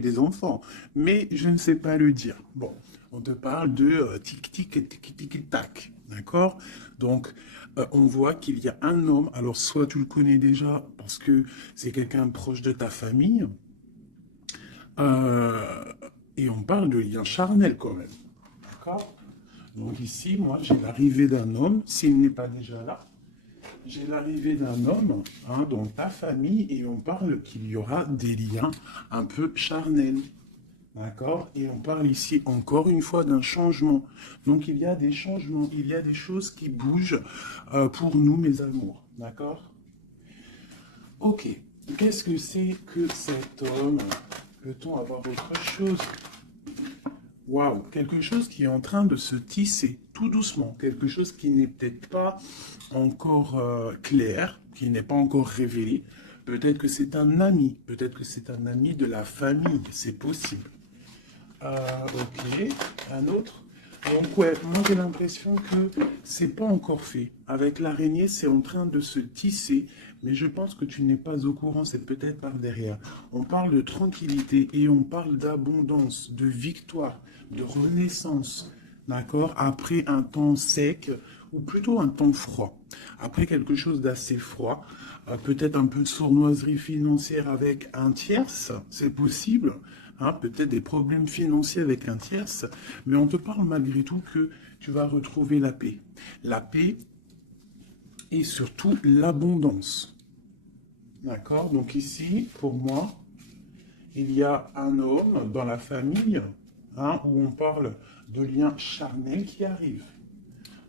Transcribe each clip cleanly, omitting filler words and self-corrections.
des enfants, mais je ne sais pas le dire. Bon, on te parle de tic-tic et tic-tic-tac, d'accord? Donc, on voit qu'il y a un homme, alors soit tu le connais déjà parce que c'est quelqu'un proche de ta famille, euh, et on parle de lien charnel quand même, d'accord? Donc ici, moi, j'ai l'arrivée d'un homme, s'il n'est pas déjà là, j'ai l'arrivée d'un homme dans ta famille et on parle qu'il y aura des liens un peu charnels. D'accord? Et on parle ici encore une fois d'un changement. Donc il y a des changements, il y a des choses qui bougent pour nous, mes amours. D'accord? Ok. Qu'est-ce que c'est que cet homme? Peut-on avoir autre chose? Waouh! Quelque chose qui est en train de se tisser tout doucement. Quelque chose qui n'est peut-être pas encore clair, qui n'est pas encore révélé. Peut-être que c'est un ami. Peut-être que c'est un ami de la famille. C'est possible. Ok, un autre. Donc ouais, moi j'ai l'impression que c'est pas encore fait. Avec l'araignée, c'est en train de se tisser, mais je pense que tu n'es pas au courant, c'est peut-être par derrière. On parle de tranquillité et on parle d'abondance, de victoire, de renaissance, d'accord? Après un temps sec, ou plutôt un temps froid. Après quelque chose d'assez froid, peut-être un peu de sournoiserie financière avec un tierce, c'est possible, hein, peut-être des problèmes financiers avec un tierce, mais on te parle malgré tout que tu vas retrouver la paix. La paix et surtout l'abondance. D'accord? Donc ici, pour moi, il y a un homme dans la famille où on parle de liens charnels qui arrivent.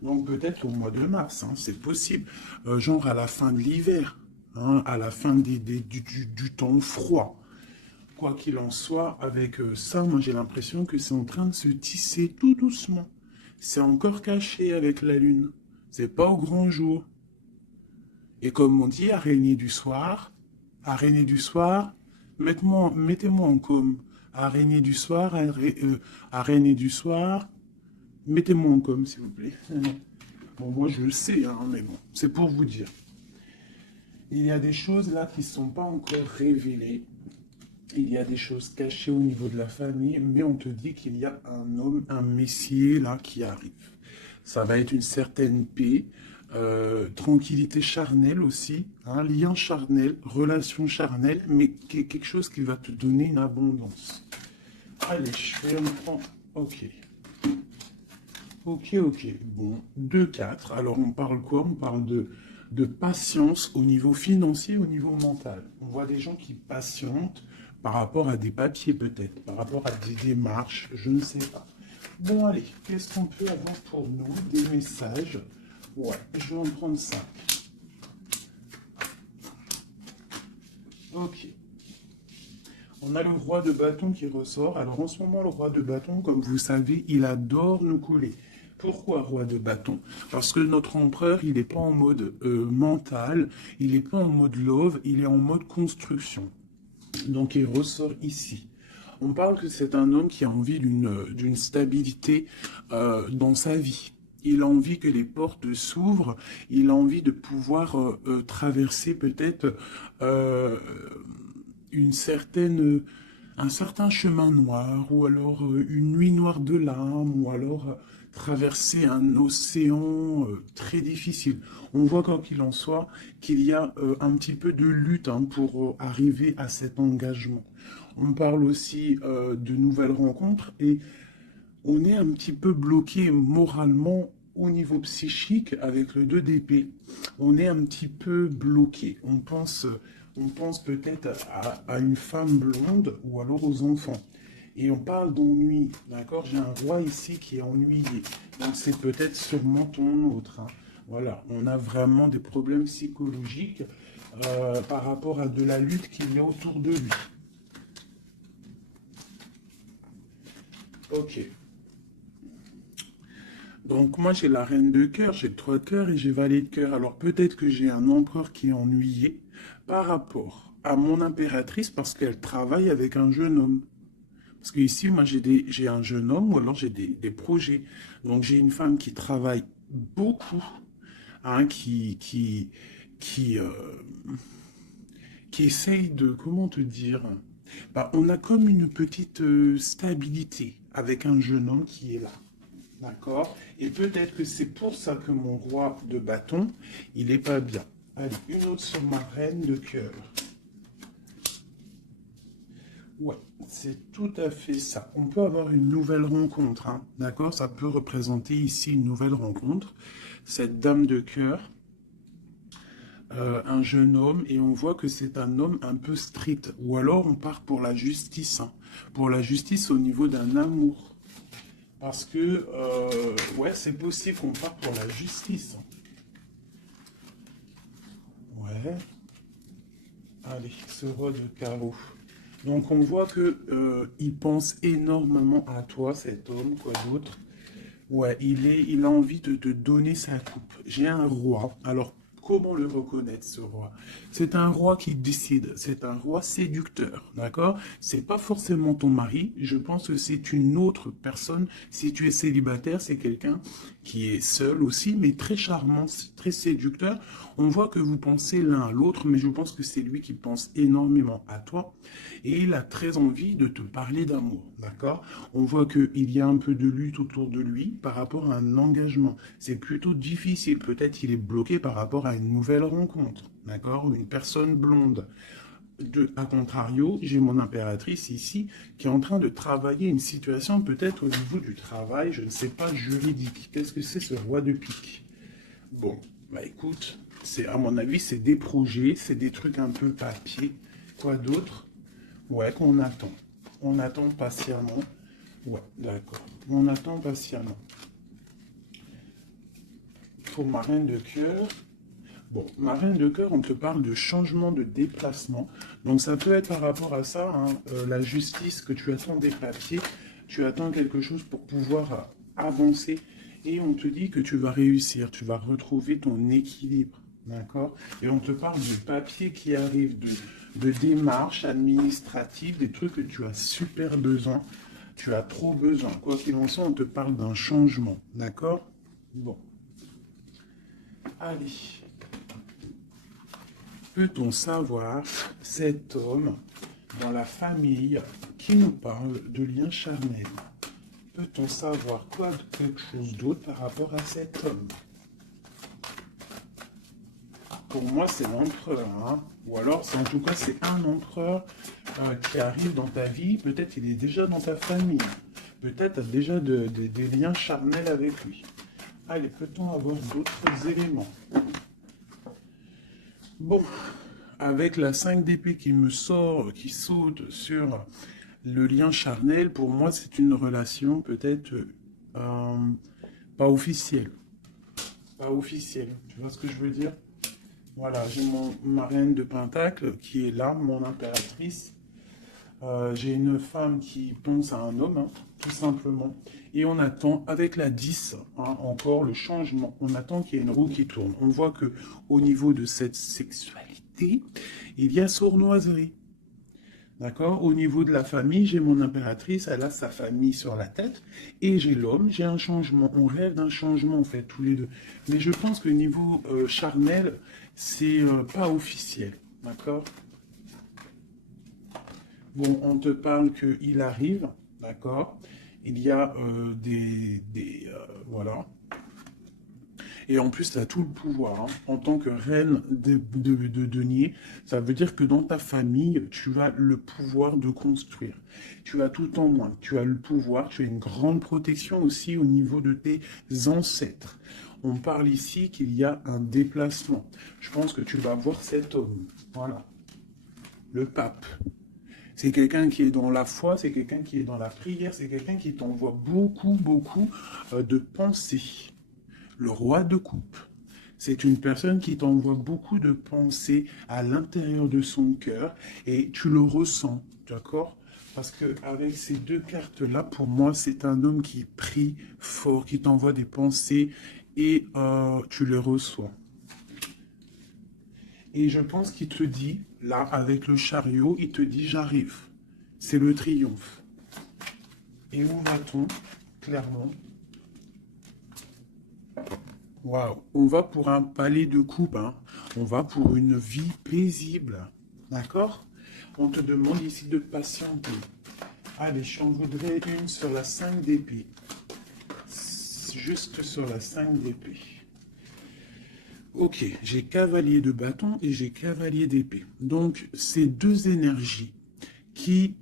Donc peut-être au mois de mars, c'est possible. Genre à la fin de l'hiver, à la fin du temps froid. Quoi qu'il en soit, avec ça, moi j'ai l'impression que c'est en train de se tisser tout doucement. C'est encore caché avec la lune. C'est pas au grand jour. Et comme on dit, araignée du soir, mettez-moi en com. Araignée du soir, araignée du soir, mettez-moi en com, s'il vous plaît. Bon, moi je le sais, mais bon, c'est pour vous dire. Il y a des choses là qui ne sont pas encore révélées. Il y a des choses cachées au niveau de la famille, mais on te dit qu'il y a un homme, un messier là qui arrive. Ça va être une certaine paix, tranquillité charnelle aussi, un lien charnel, relation charnelle, mais quelque chose qui va te donner une abondance. Allez, je vais me prendre. Ok. Ok, ok. Bon, 2 4. Alors, on parle quoi? On parle de patience au niveau financier, au niveau mental. On voit des gens qui patientent par rapport à des papiers peut-être, par rapport à des démarches, je ne sais pas. Bon, allez, qu'est-ce qu'on peut avoir pour nous? Des messages. Ouais, je vais en prendre 5. Ok. On a le roi de bâton qui ressort. Alors en ce moment, le roi de bâton, comme vous savez, il adore nous coller. Pourquoi roi de bâton? Parce que notre empereur, il n'est pas en mode mental, il n'est pas en mode love, il est en mode construction. Donc il ressort ici. On parle que c'est un homme qui a envie d'une stabilité dans sa vie. Il a envie que les portes s'ouvrent, il a envie de pouvoir traverser peut-être euh, une certaine, un certain chemin noir, ou alors une nuit noire de larmes, ou alors traverser un océan très difficile. On voit quoi qu'il en soit qu'il y a un petit peu de lutte pour arriver à cet engagement. On parle aussi de nouvelles rencontres et on est un petit peu bloqué moralement au niveau psychique avec le 2 d'épée. On est un petit peu bloqué. On pense peut-être à une femme blonde ou alors aux enfants. Et on parle d'ennui, d'accord? J'ai un roi ici qui est ennuyé. Donc c'est peut-être sûrement ton autre. Voilà, on a vraiment des problèmes psychologiques par rapport à de la lutte qu'il y a autour de lui. Ok. Donc moi j'ai la reine de cœur, j'ai le 3 de cœur et j'ai valet de cœur. Alors peut-être que j'ai un empereur qui est ennuyé par rapport à mon impératrice parce qu'elle travaille avec un jeune homme. Parce que ici, moi j'ai un jeune homme ou alors j'ai des projets. Donc j'ai une femme qui travaille beaucoup, hein, qui, qui essaye de, comment te dire? Bah, on a comme une petite stabilité avec un jeune homme qui est là. D'accord? Et peut-être que c'est pour ça que mon roi de bâton, il est pas bien. Allez, une autre sur ma reine de cœur. Ouais, c'est tout à fait ça. On peut avoir une nouvelle rencontre, hein, d'accord? Ça peut représenter ici une nouvelle rencontre. Cette dame de cœur, un jeune homme, et on voit que c'est un homme un peu strict. Ou alors on part pour la justice, hein, pour la justice au niveau d'un amour. Parce que, ouais, c'est possible qu'on parte pour la justice. Ouais. Allez, ce roi de carreau. Donc on voit que il pense énormément à toi, cet homme, quoi d'autre. Ouais, il a envie de te donner sa coupe. J'ai un roi. Alors, comment le reconnaître, ce roi? C'est un roi qui décide. C'est un roi séducteur, d'accord? C'est pas forcément ton mari. Je pense que c'est une autre personne. Si tu es célibataire, c'est quelqu'un qui est seul aussi, mais très charmant, très séducteur. On voit que vous pensez l'un à l'autre, mais je pense que c'est lui qui pense énormément à toi. Et il a très envie de te parler d'amour, d'accord? On voit qu'il y a un peu de lutte autour de lui par rapport à un engagement. C'est plutôt difficile. Peut-être qu'il est bloqué par rapport à une nouvelle rencontre, d'accord? Une personne blonde. A contrario, j'ai mon impératrice ici qui est en train de travailler une situation peut-être au niveau du travail, je ne sais pas, juridique. Qu'est-ce que c'est ce roi de pique? Bon, bah écoute, à mon avis, c'est des projets, c'est des trucs un peu papier. Quoi d'autre? Ouais, qu'on attend. On attend patiemment. Ouais, d'accord. On attend patiemment. Pour ma reine de cœur. Bon, ma reine de cœur, on te parle de changement de déplacement. Donc ça peut être par rapport à ça, hein, la justice, que tu attends des papiers, tu attends quelque chose pour pouvoir avancer. Et on te dit que tu vas réussir, tu vas retrouver ton équilibre. D'accord? Et on te parle de papiers qui arrivent, de démarches administratives, des trucs que tu as super besoin. Tu as trop besoin. Quoi qu'il en soit, on te parle d'un changement. D'accord? Bon. Allez. Peut-on savoir cet homme dans la famille qui nous parle de liens charnels? Peut-on savoir quelque chose d'autre par rapport à cet homme? Pour moi, c'est l'empereur, hein? Ou alors, en tout cas, c'est un empereur qui arrive dans ta vie. Peut-être il est déjà dans ta famille. Peut-être déjà des liens charnels avec lui. Allez, peut-on avoir d'autres éléments? Bon, avec la 5 d'épée qui me sort, qui saute sur le lien charnel, pour moi, c'est une relation peut-être pas officielle. Pas officielle. Tu vois ce que je veux dire? Voilà, j'ai ma reine de Pentacle qui est là, mon impératrice. J'ai une femme qui pense à un homme, hein, tout simplement. Et on attend, avec la 10, hein, encore le changement. On attend qu'il y ait une roue qui tourne. On voit que au niveau de cette sexualité, il y a sournoiserie. D'accord? Au niveau de la famille, j'ai mon impératrice, elle a sa famille sur la tête. Et j'ai l'homme, j'ai un changement. On rêve d'un changement, en fait, tous les deux. Mais je pense que niveau charnel, c'est pas officiel. D'accord? Bon, on te parle qu'il arrive, d'accord? Il y a voilà. Et en plus, tu as tout le pouvoir, hein. En tant que reine de denier, ça veut dire que dans ta famille, tu as le pouvoir de construire. Tu as tout en moins. Tu as le pouvoir, tu as une grande protection aussi au niveau de tes ancêtres. On parle ici qu'il y a un déplacement. Je pense que tu vas voir cet homme. Voilà. Le pape. C'est quelqu'un qui est dans la foi, c'est quelqu'un qui est dans la prière, c'est quelqu'un qui t'envoie beaucoup, beaucoup de pensées. Le roi de coupe. C'est une personne qui t'envoie beaucoup de pensées à l'intérieur de son cœur et tu le ressens, d'accord? Parce que avec ces deux cartes-là, pour moi, c'est un homme qui prie fort, qui t'envoie des pensées et tu les reçois. Et je pense qu'il te dit, là, avec le chariot, il te dit, j'arrive. C'est le triomphe. Et où va-t-on, clairement? Waouh, on va pour un palais de coupe, hein. On va pour une vie paisible, d'accord? On te demande ici de patienter. Allez, j'en voudrais une sur la 5 d'épée. Juste sur la 5 d'épée. Ok, j'ai cavalier de bâton et j'ai cavalier d'épée. Donc, c'est deux énergies qui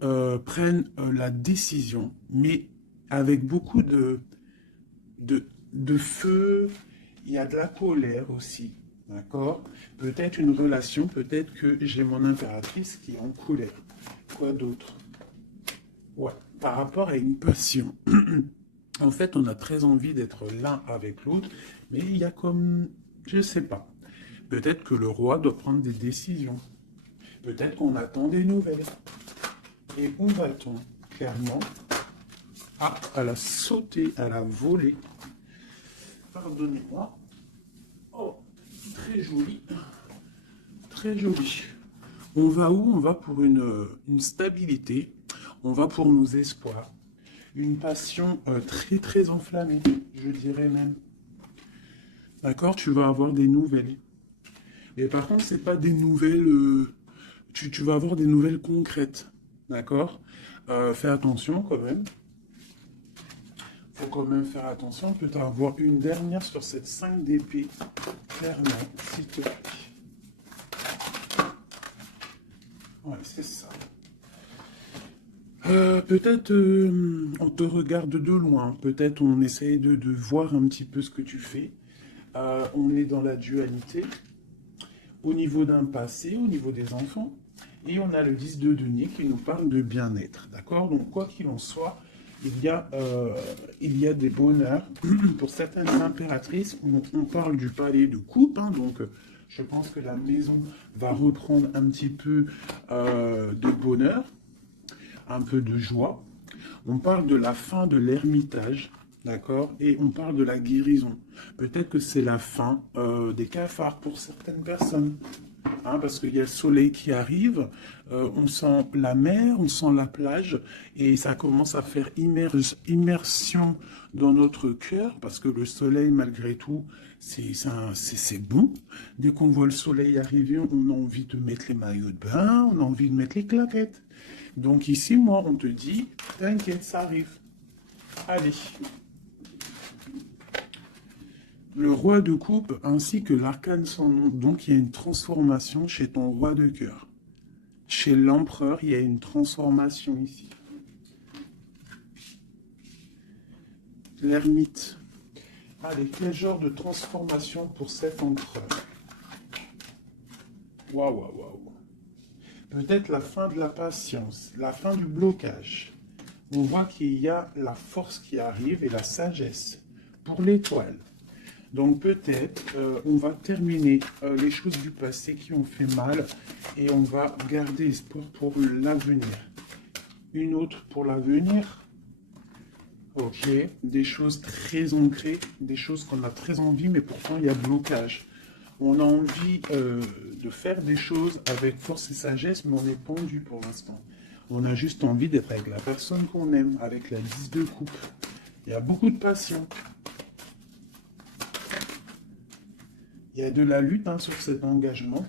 prennent la décision, mais avec beaucoup de feu. Il y a de la colère aussi, d'accord? Peut-être une relation, peut-être que j'ai mon impératrice qui est en colère. Quoi d'autre? Ouais, par rapport à une passion. En fait, on a très envie d'être l'un avec l'autre, mais il y a comme, je sais pas. Peut-être que le roi doit prendre des décisions. Peut-être qu'on attend des nouvelles. Et où va-t-on? Clairement. Ah, elle a sauté, elle a volé. Pardonnez-moi. Oh, très joli. Très joli. On va où? On va pour une stabilité. On va pour nos espoirs. Une passion très très enflammée, je dirais même. D'accord? Tu vas avoir des nouvelles. Mais par contre, c'est pas des nouvelles... tu vas avoir des nouvelles concrètes. D'accord? Fais attention quand même. Faut quand même faire attention. Peut avoir une dernière sur cette 5 d'épée. Clairement, s'il te plaît. Ouais, c'est ça. Peut-être on te regarde de loin. Peut-être on essaye de voir un petit peu ce que tu fais. On est dans la dualité. Au niveau d'un passé, au niveau des enfants. Et on a le 10 de denier qui nous parle de bien-être. D'accord? Donc, quoi qu'il en soit, il y a des bonheurs. Pour certaines impératrices, on parle du palais de coupe. Hein, donc, je pense que la maison va reprendre un petit peu de bonheur, un peu de joie. On parle de la fin de l'ermitage. D'accord? Et on parle de la guérison. Peut-être que c'est la fin des cafards pour certaines personnes. Hein, parce qu'il y a le soleil qui arrive, on sent la mer, on sent la plage, et ça commence à faire immersion dans notre cœur, parce que le soleil, malgré tout, c'est bon. Dès qu'on voit le soleil arriver, on a envie de mettre les maillots de bain, on a envie de mettre les claquettes. Donc ici, moi, on te dit, t'inquiète, ça arrive. Allez. Le roi de coupe ainsi que l'arcane sans nom. Donc il y a une transformation chez ton roi de cœur. Chez l'empereur, il y a une transformation ici. L'ermite. Allez, quel genre de transformation pour cet empereur? Waouh, waouh, waouh. Peut-être la fin de la patience, la fin du blocage. On voit qu'il y a la force qui arrive et la sagesse pour l'étoile. Donc peut-être on va terminer les choses du passé qui ont fait mal et on va garder espoir pour l'avenir. Une autre pour l'avenir. Ok, des choses très ancrées, des choses qu'on a très envie, mais pourtant il y a blocage. On a envie de faire des choses avec force et sagesse, mais on est pendu pour l'instant. On a juste envie d'être avec la personne qu'on aime, avec la 10 de coupe. Il y a beaucoup de passion. Il y a de la lutte sur cet engagement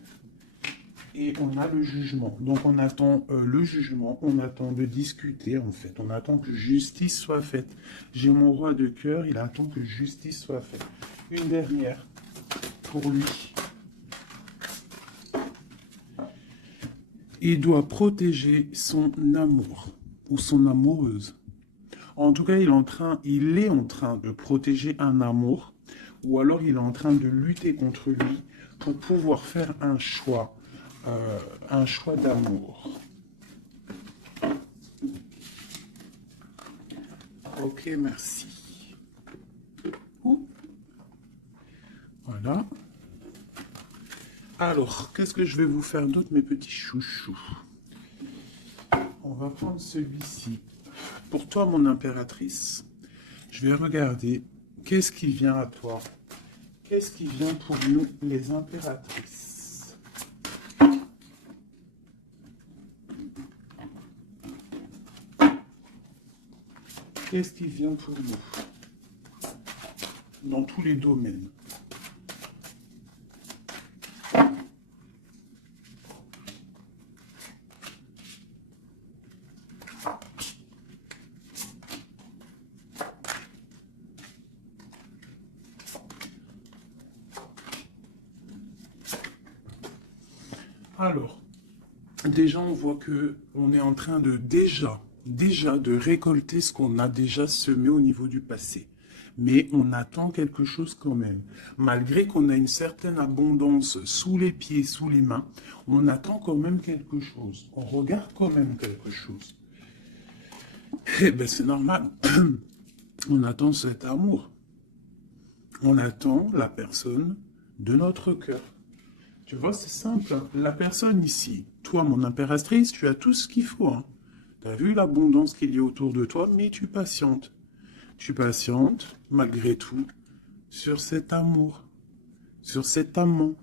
et on a le jugement. Donc on attend le jugement, on attend de discuter en fait. On attend que justice soit faite. J'ai mon roi de cœur, il attend que justice soit faite. Une dernière pour lui. Il doit protéger son amour ou son amoureuse. En tout cas, il est en train de protéger un amour ou alors il est en train de lutter contre lui pour pouvoir faire un choix d'amour. Ok, merci. Ouh. Voilà. Alors, qu'est-ce que je vais vous faire d'autre, mes petits chouchous? On va prendre celui-ci. Pour toi, mon impératrice, je vais regarder qu'est-ce qui vient à toi. Qu'est-ce qui vient pour nous, les impératrices? Qu'est-ce qui vient pour nous? Dans tous les domaines. Alors, déjà, on voit que on est en train de déjà de récolter ce qu'on a déjà semé au niveau du passé. Mais on attend quelque chose quand même. Malgré qu'on a une certaine abondance sous les pieds, sous les mains, on attend quand même quelque chose. On regarde quand même quelque chose. Eh bien, c'est normal. On attend cet amour. On attend la personne de notre cœur. Tu vois, c'est simple. La personne ici, toi, mon impératrice, tu as tout ce qu'il faut. Hein. Tu as vu l'abondance qu'il y a autour de toi, mais tu patientes. Tu patientes, malgré tout, sur cet amour, sur cet amant,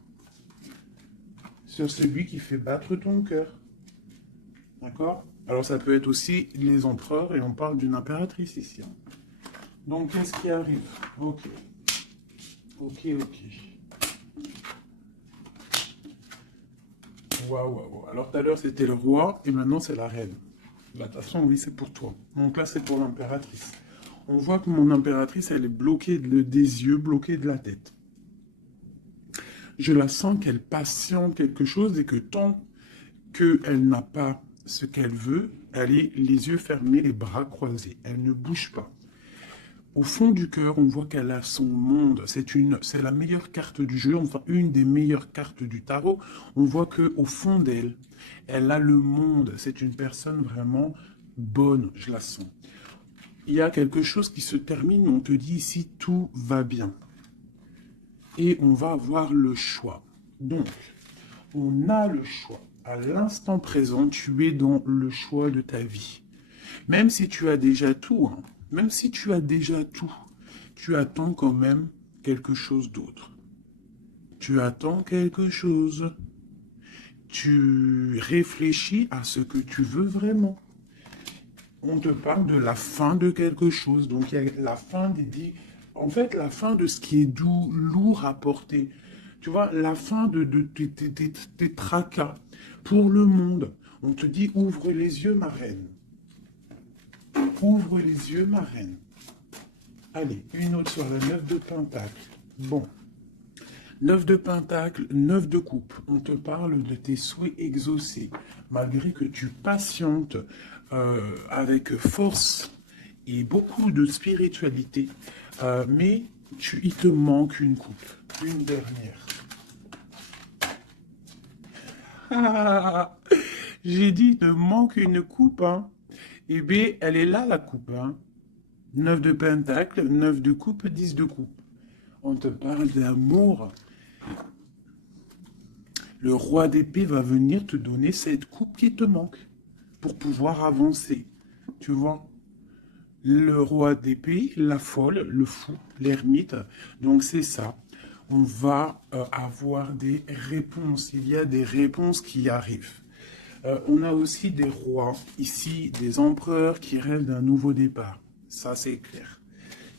sur celui qui fait battre ton cœur. D'accord? Alors, ça peut être aussi les empereurs, et on parle d'une impératrice ici. Hein. Donc, qu'est-ce qui arrive? Ok. Ok. Waouh. Alors, tout à l'heure, c'était le roi, et maintenant, c'est la reine. Bah, de toute façon, oui, c'est pour toi. Donc là, c'est pour l'impératrice. On voit que mon impératrice, elle est bloquée des yeux, bloquée de la tête. Je la sens qu'elle patiente quelque chose et que tant qu'elle n'a pas ce qu'elle veut, elle est les yeux fermés, les bras croisés. Elle ne bouge pas. Au fond du cœur, on voit qu'elle a son monde. C'est la meilleure carte du jeu, enfin une des meilleures cartes du tarot. On voit qu'au fond d'elle, elle a le monde. C'est une personne vraiment bonne, je la sens. Il y a quelque chose qui se termine, on te dit ici, tout va bien. Et on va avoir le choix. Donc, on a le choix. À l'instant présent, tu es dans le choix de ta vie. Même si tu as déjà tout, hein, même si tu as déjà tout, tu attends quand même quelque chose d'autre. Tu attends quelque chose. Tu réfléchis à ce que tu veux vraiment. On te parle de la fin de quelque chose. Donc, il y a la fin en fait, la fin de ce qui est doux, lourd à porter. Tu vois, la fin de tes tracas pour le monde. On te dit, ouvre les yeux, ma reine. Ouvre les yeux, ma reine. Allez, une autre sur la 9 de Pentacle. Bon. 9 de Pentacle, 9 de coupe. On te parle de tes souhaits exaucés. Malgré que tu patientes avec force et beaucoup de spiritualité. Mais il te manque une coupe. Une dernière. J'ai dit, il te manque une coupe. Hein. Eh bien, elle est là, la coupe. Hein. 9 de Pentacle, 9 de coupe, 10 de coupe. On te parle d'amour. Le roi d'épée va venir te donner cette coupe qui te manque pour pouvoir avancer. Tu vois? Le roi d'épée, la folle, le fou, l'ermite. Donc c'est ça. On va avoir des réponses. Il y a des réponses qui arrivent. On a aussi des rois, ici, des empereurs qui rêvent d'un nouveau départ. Ça, c'est clair.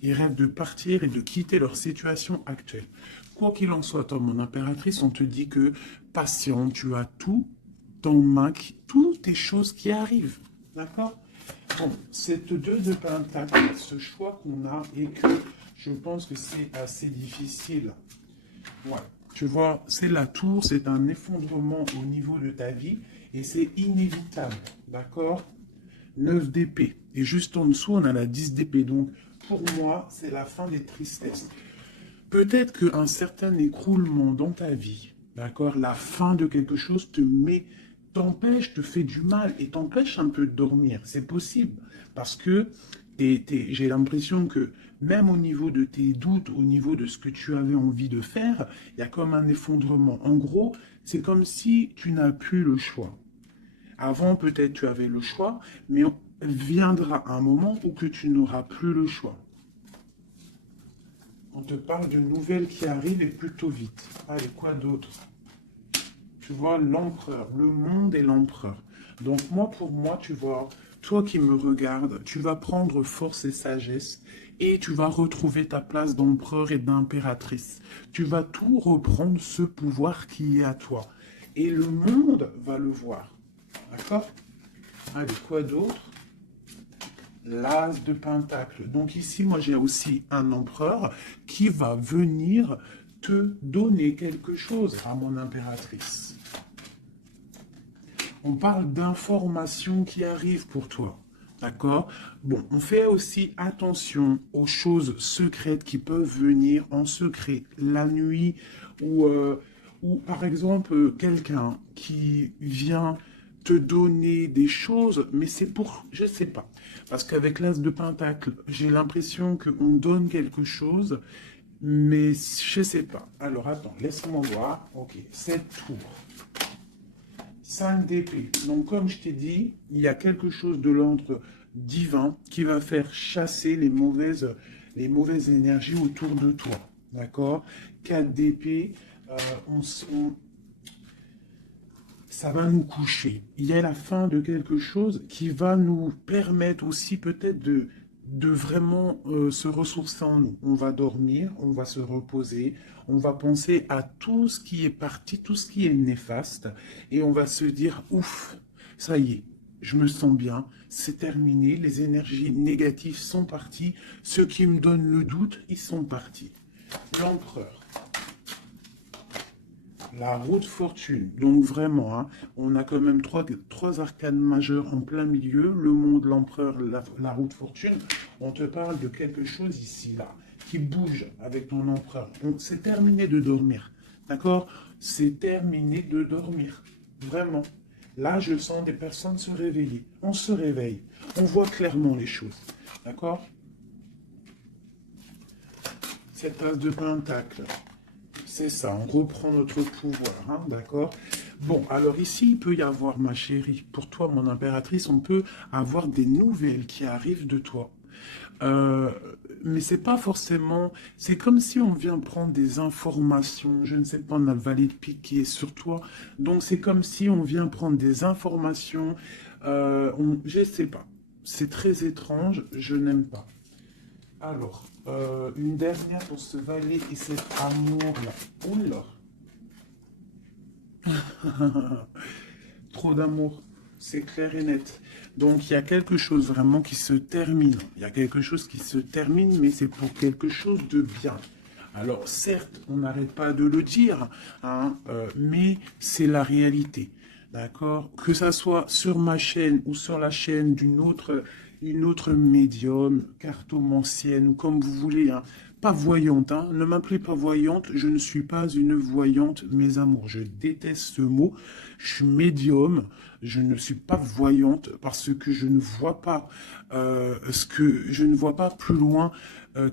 Ils rêvent de partir et de quitter leur situation actuelle. Quoi qu'il en soit, toi, mon impératrice, on te dit que patient, tu as tout en main, toutes tes choses qui arrivent. D'accord? Bon, cette 2 de Pentacle, ce choix qu'on a et que je pense que c'est assez difficile. Ouais. Tu vois, c'est la tour, c'est un effondrement au niveau de ta vie et c'est inévitable. D'accord? 9 d'épée. Et juste en dessous, on a la 10 d'épée. Donc, pour moi, c'est la fin des tristesses. Peut-être qu'un certain écroulement dans ta vie, d'accord, la fin de quelque chose t'empêche, te fait du mal et t'empêche un peu de dormir. C'est possible. Parce que j'ai l'impression que même au niveau de tes doutes, au niveau de ce que tu avais envie de faire, il y a comme un effondrement. En gros, c'est comme si tu n'as plus le choix. Avant, peut-être tu avais le choix, mais viendra un moment où que tu n'auras plus le choix. On te parle de nouvelles qui arrivent et plutôt vite. Allez, quoi d'autre? Tu vois, l'empereur, le monde et l'empereur. Donc moi, pour moi, tu vois, toi qui me regardes, tu vas prendre force et sagesse et tu vas retrouver ta place d'empereur et d'impératrice. Tu vas tout reprendre ce pouvoir qui est à toi. Et le monde va le voir. D'accord? Allez, quoi d'autre? L'as de Pentacle. Donc ici, moi, j'ai aussi un empereur qui va venir te donner quelque chose à mon impératrice. On parle d'informations qui arrivent pour toi. D'accord? Bon, on fait aussi attention aux choses secrètes qui peuvent venir en secret la nuit ou par exemple, quelqu'un qui vient te donner des choses, mais c'est pour, je sais pas. Parce qu'avec l'As de Pentacle, j'ai l'impression qu'on donne quelque chose, mais je sais pas. Alors attends, laisse-moi voir. Ok, 7 tours. 5 d'épée. Donc, comme je t'ai dit, il y a quelque chose de l'ordre divin qui va faire chasser les mauvaises énergies autour de toi. D'accord? 4 d'épée, ça va nous coucher. Il y a la fin de quelque chose qui va nous permettre aussi peut-être de vraiment se ressourcer en nous. On va dormir, on va se reposer, on va penser à tout ce qui est parti, tout ce qui est néfaste, et on va se dire, ouf, ça y est, je me sens bien, c'est terminé, les énergies négatives sont parties, ceux qui me donnent le doute, ils sont partis. L'empereur. La roue de fortune. Donc vraiment, hein, on a quand même trois arcanes majeures en plein milieu. Le monde, l'empereur, la roue de fortune. On te parle de quelque chose ici, là, qui bouge avec ton empereur. Donc c'est terminé de dormir. D'accord? C'est terminé de dormir. Vraiment. Là, je sens des personnes se réveiller. On se réveille. On voit clairement les choses. D'accord? Cette as de pentacle. C'est ça, on reprend notre pouvoir, hein, d'accord? Bon, alors ici, il peut y avoir, ma chérie, pour toi, mon impératrice, on peut avoir des nouvelles qui arrivent de toi. Euh, mais c'est pas forcément... C'est comme si on vient prendre des informations, je ne sais pas, on a le valet de pique qui est sur toi. Donc c'est comme si on vient prendre des informations, je sais pas. C'est très étrange, je n'aime pas. Alors, une dernière pour ce valet et cet amour-là. Oula! Trop d'amour, c'est clair et net. Donc, il y a quelque chose vraiment qui se termine. Il y a quelque chose qui se termine, mais c'est pour quelque chose de bien. Alors, certes, on n'arrête pas de le dire, hein, mais c'est la réalité. D'accord? Que ça soit sur ma chaîne ou sur la chaîne une autre médium, cartomancienne ou comme vous voulez, hein. Pas voyante, hein. Ne m'appelez pas voyante, je ne suis pas une voyante, mes amours. Je déteste ce mot. Je suis médium, je ne suis pas voyante parce que je ne vois pas je ne vois pas plus loin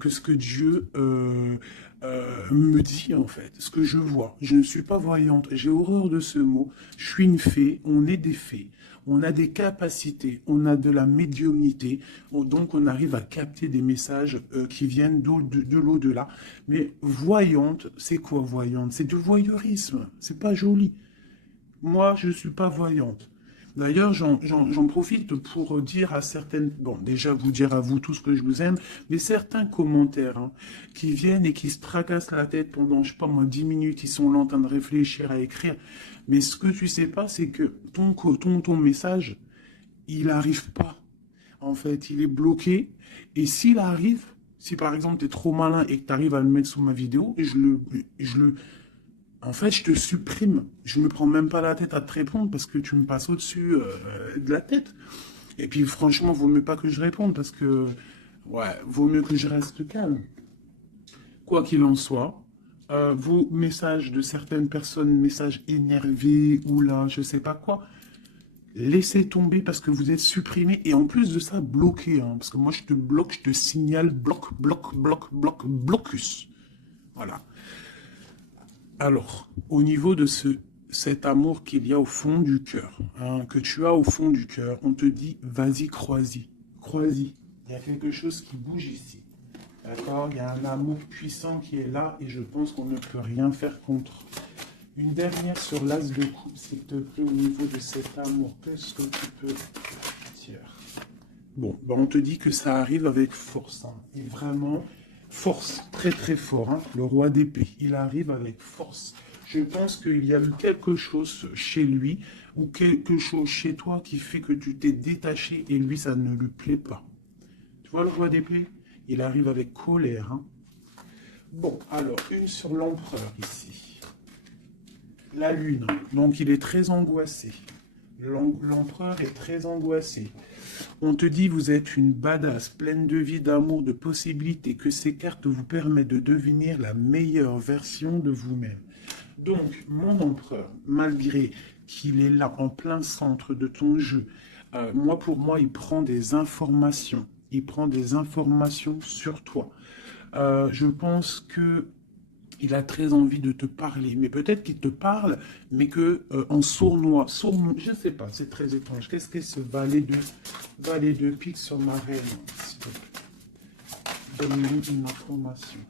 que ce que Dieu me dit en fait, ce que je vois. Je ne suis pas voyante, j'ai horreur de ce mot. Je suis une fée, on est des fées. On a des capacités, on a de la médiumnité, donc on arrive à capter des messages qui viennent de l'au-delà. Mais voyante, c'est quoi voyante? C'est du voyeurisme, c'est pas joli. Moi, je ne suis pas voyante. D'ailleurs, j'en profite pour dire à certaines... Bon, déjà, vous dire à vous tous que je vous aime, mais certains commentaires hein, qui viennent et qui se tracassent la tête pendant, je sais pas moi, 10 minutes, ils sont là en train de réfléchir à écrire. Mais ce que tu sais pas, c'est que ton message, il n'arrive pas. En fait, il est bloqué. Et s'il arrive, si par exemple, tu es trop malin et que tu arrives à le mettre sous ma vidéo, en fait, je te supprime. Je me prends même pas la tête à te répondre parce que tu me passes au-dessus de la tête. Et puis, franchement, vaut mieux pas que je réponde parce que, ouais, vaut mieux que je reste calme. Quoi qu'il en soit, vos messages de certaines personnes, messages énervés ou là, je sais pas quoi, laissez tomber parce que vous êtes supprimé et en plus de ça, bloqué. Hein, parce que moi, je te bloque, je te signale bloc, bloc, bloc, bloc, blocus. Voilà. Alors, au niveau de cet amour qu'il y a au fond du cœur, hein, que tu as au fond du cœur, on te dit, vas-y, crois-y. Crois-y. Il y a quelque chose qui bouge ici. D'accord? Il y a un amour puissant qui est là et je pense qu'on ne peut rien faire contre. Une dernière sur l'as de coupe, s'il te plaît, au niveau de cet amour. Qu'est-ce que tu peux dire? Bon, ben on te dit que ça arrive avec force. Hein, et vraiment, force, très très fort. Hein, le roi d'épée, il arrive avec force. Je pense qu'il y a eu quelque chose chez lui ou quelque chose chez toi qui fait que tu t'es détaché et lui, ça ne lui plaît pas. Tu vois le roi d'épée? Il arrive avec colère. Hein. Bon, alors, une sur l'empereur ici. La lune, donc il est très angoissé. L'empereur est très angoissé. On te dit, vous êtes une badass, pleine de vie, d'amour, de possibilités, que ces cartes vous permettent de devenir la meilleure version de vous-même. Donc, mon empereur, malgré qu'il est là, en plein centre de ton jeu, pour moi, il prend des informations. Il prend des informations sur toi. Je pense que il a très envie de te parler, mais peut-être qu'il te parle, mais que en sournois, je ne sais pas, c'est très étrange. Qu'est-ce que ce valet de pique sur ma reine? Donne-moi une information.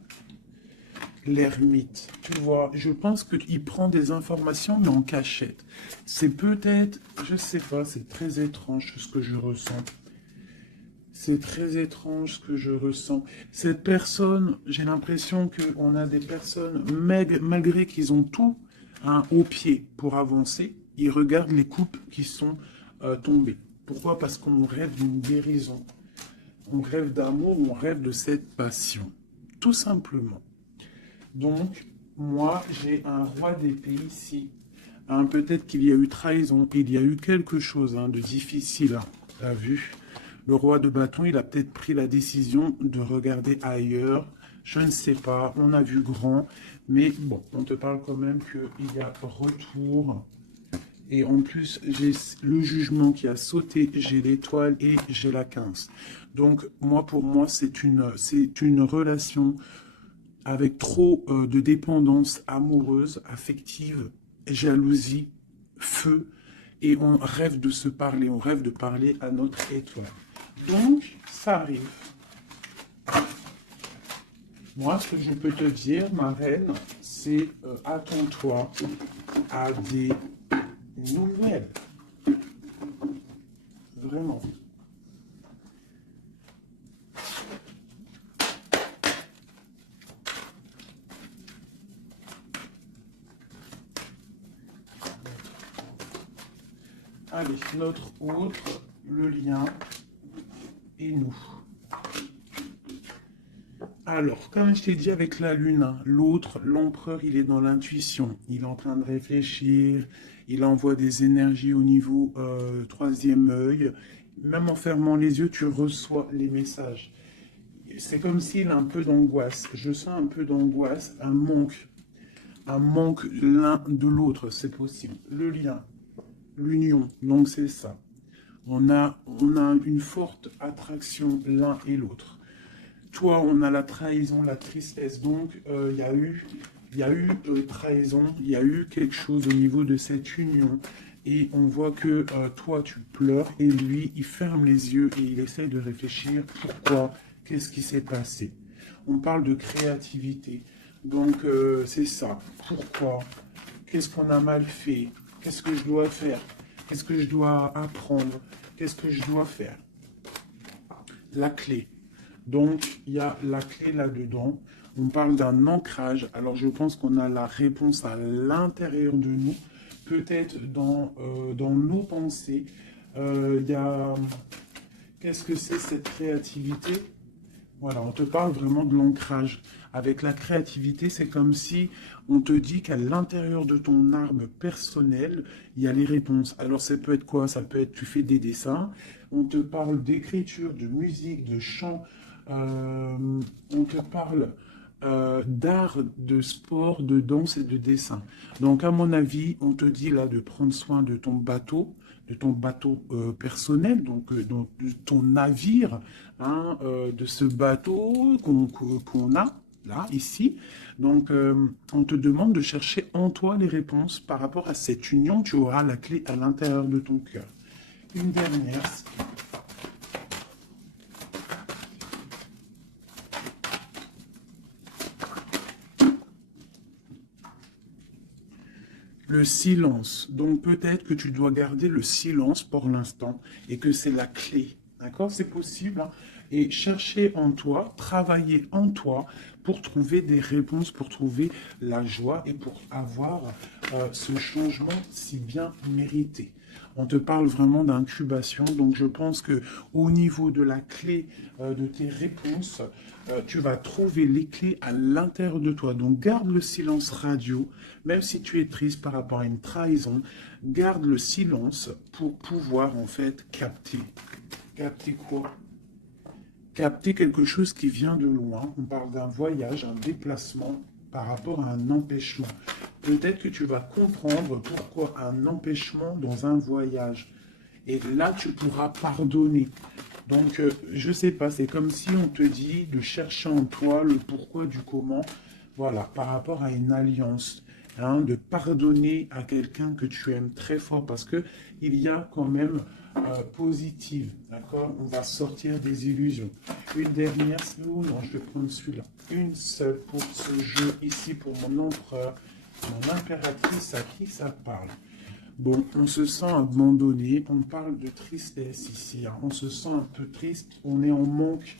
L'ermite, tu vois, je pense qu'il prend des informations, mais en cachette. C'est peut-être, je ne sais pas, c'est très étrange ce que je ressens. C'est très étrange ce que je ressens. Cette personne, j'ai l'impression qu'on a des personnes, malgré qu'ils ont tout au pied pour avancer, ils regardent les coupes qui sont tombées. Pourquoi? Parce qu'on rêve d'une guérison. On rêve d'amour, on rêve de cette passion. Tout simplement. Donc, moi, j'ai un roi d'épée ici. Peut-être qu'il y a eu trahison, il y a eu quelque chose de difficile, t'as vu? Le roi de bâton, il a peut-être pris la décision de regarder ailleurs. Je ne sais pas, on a vu grand. Mais bon, on te parle quand même qu'il y a retour. Et en plus, j'ai le jugement qui a sauté, j'ai l'étoile et j'ai la 15. Donc, pour moi, c'est une relation avec trop de dépendance amoureuse, affective, jalousie, feu. Et on rêve de se parler, on rêve de parler à notre étoile. Donc, ça arrive. Moi, ce que je peux te dire, ma reine, c'est attends-toi à des nouvelles. Vraiment. Allez, notre autre, le lien et nous. Alors, comme je t'ai dit avec la lune, l'autre, l'empereur, il est dans l'intuition. Il est en train de réfléchir, il envoie des énergies au niveau troisième œil. Même en fermant les yeux, tu reçois les messages. C'est comme s'il a un peu d'angoisse. Je sens un peu d'angoisse, un manque l'un de l'autre, c'est possible. Le lien, l'union, donc c'est ça. On a une forte attraction l'un et l'autre. Toi, on a la trahison, la tristesse. Donc, il y a eu trahison, il y a eu quelque chose au niveau de cette union. Et on voit que toi, tu pleures et lui, il ferme les yeux et il essaie de réfléchir. Pourquoi? Qu'est-ce qui s'est passé? On parle de créativité. Donc, c'est ça. Pourquoi? Qu'est-ce qu'on a mal fait? Qu'est-ce que je dois faire? Qu'est-ce que je dois apprendre? Qu'est-ce que je dois faire? La clé. Donc, il y a la clé là-dedans. On parle d'un ancrage. Alors, je pense qu'on a la réponse à l'intérieur de nous. Peut-être dans nos pensées. Qu'est-ce que c'est cette créativité? Voilà, on te parle vraiment de l'ancrage. Avec la créativité, c'est comme si on te dit qu'à l'intérieur de ton arbre personnel, il y a les réponses. Alors, ça peut être quoi? Ça peut être, tu fais des dessins, on te parle d'écriture, de musique, de chant, on te parle d'art, de sport, de danse et de dessin. Donc, à mon avis, on te dit là de prendre soin de ton bateau personnel, donc de ton navire, de ce bateau qu'on a là, ici. Donc, on te demande de chercher en toi les réponses par rapport à cette union. Tu auras la clé à l'intérieur de ton cœur. Une dernière. Le silence. Donc peut-être que tu dois garder le silence pour l'instant et que c'est la clé. D'accord? C'est possible. Et chercher en toi, travailler en toi pour trouver des réponses, pour trouver la joie et pour avoir ce changement si bien mérité. On te parle vraiment d'incubation. Donc, je pense que au niveau de la clé de tes réponses, tu vas trouver les clés à l'intérieur de toi. Donc, garde le silence radio, même si tu es triste par rapport à une trahison. Garde le silence pour pouvoir, en fait, capter. Capter quoi? Capter quelque chose qui vient de loin. On parle d'un voyage, un déplacement par rapport à un empêchement. Peut-être que tu vas comprendre pourquoi un empêchement dans un voyage. Et là, tu pourras pardonner. Donc, je sais pas, c'est comme si on te dit de chercher en toi le pourquoi du comment. Voilà, par rapport à une alliance. Hein, de pardonner à quelqu'un que tu aimes très fort parce que il y a quand même positive, d'accord? On va sortir des illusions. Une dernière, c'est où? Non, je vais prendre celui-là. Une seule pour ce jeu ici, pour mon empereur, mon impératrice, à qui ça parle? Bon, on se sent abandonné, on parle de tristesse ici, hein. On se sent un peu triste, on est en manque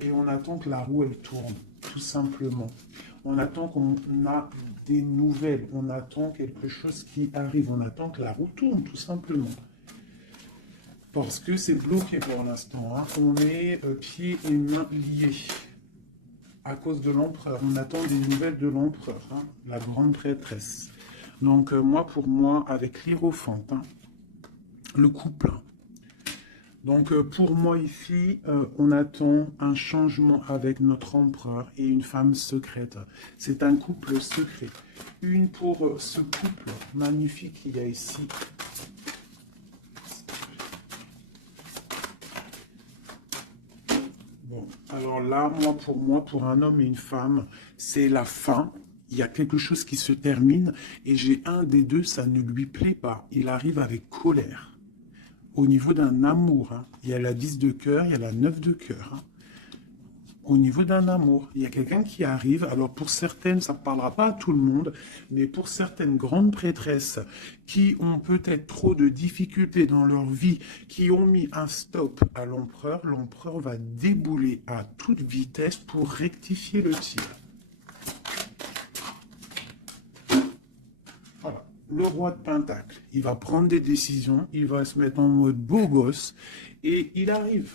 et on attend que la roue elle tourne, tout simplement. On attend qu'on a des nouvelles, on attend quelque chose qui arrive, on attend que la roue tourne, tout simplement. Parce que c'est bloqué pour l'instant, hein. On est pieds et mains liés à cause de l'empereur. On attend des nouvelles de l'empereur, hein, la grande prêtresse. Donc moi, pour moi, avec l'Hiérophante, hein, le couple. Donc pour moi ici, on attend un changement avec notre empereur et une femme secrète. C'est un couple secret. Une pour ce couple magnifique qu'il y a ici. Bon, alors là, moi, pour un homme et une femme, c'est la fin. Il y a quelque chose qui se termine et j'ai un des deux, ça ne lui plaît pas. Il arrive avec colère. Au niveau d'un amour, hein, il y a la 10 de cœur, il y a la 9 de cœur. Hein. Au niveau d'un amour, il y a quelqu'un qui arrive. Alors pour certaines, ça ne parlera pas à tout le monde, mais pour certaines grandes prêtresses qui ont peut-être trop de difficultés dans leur vie, qui ont mis un stop à l'empereur va débouler à toute vitesse pour rectifier le tir. Voilà. Le roi de Pentacle, il va prendre des décisions, il va se mettre en mode beau gosse et il arrive.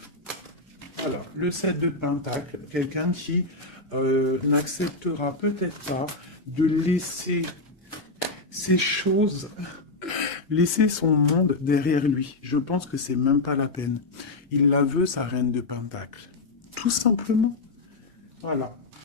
Voilà, le 7 de Pentacle, quelqu'un qui n'acceptera peut-être pas de laisser ces choses, laisser son monde derrière lui. Je pense que c'est même pas la peine. Il la veut, sa reine de Pentacle. Tout simplement. Voilà.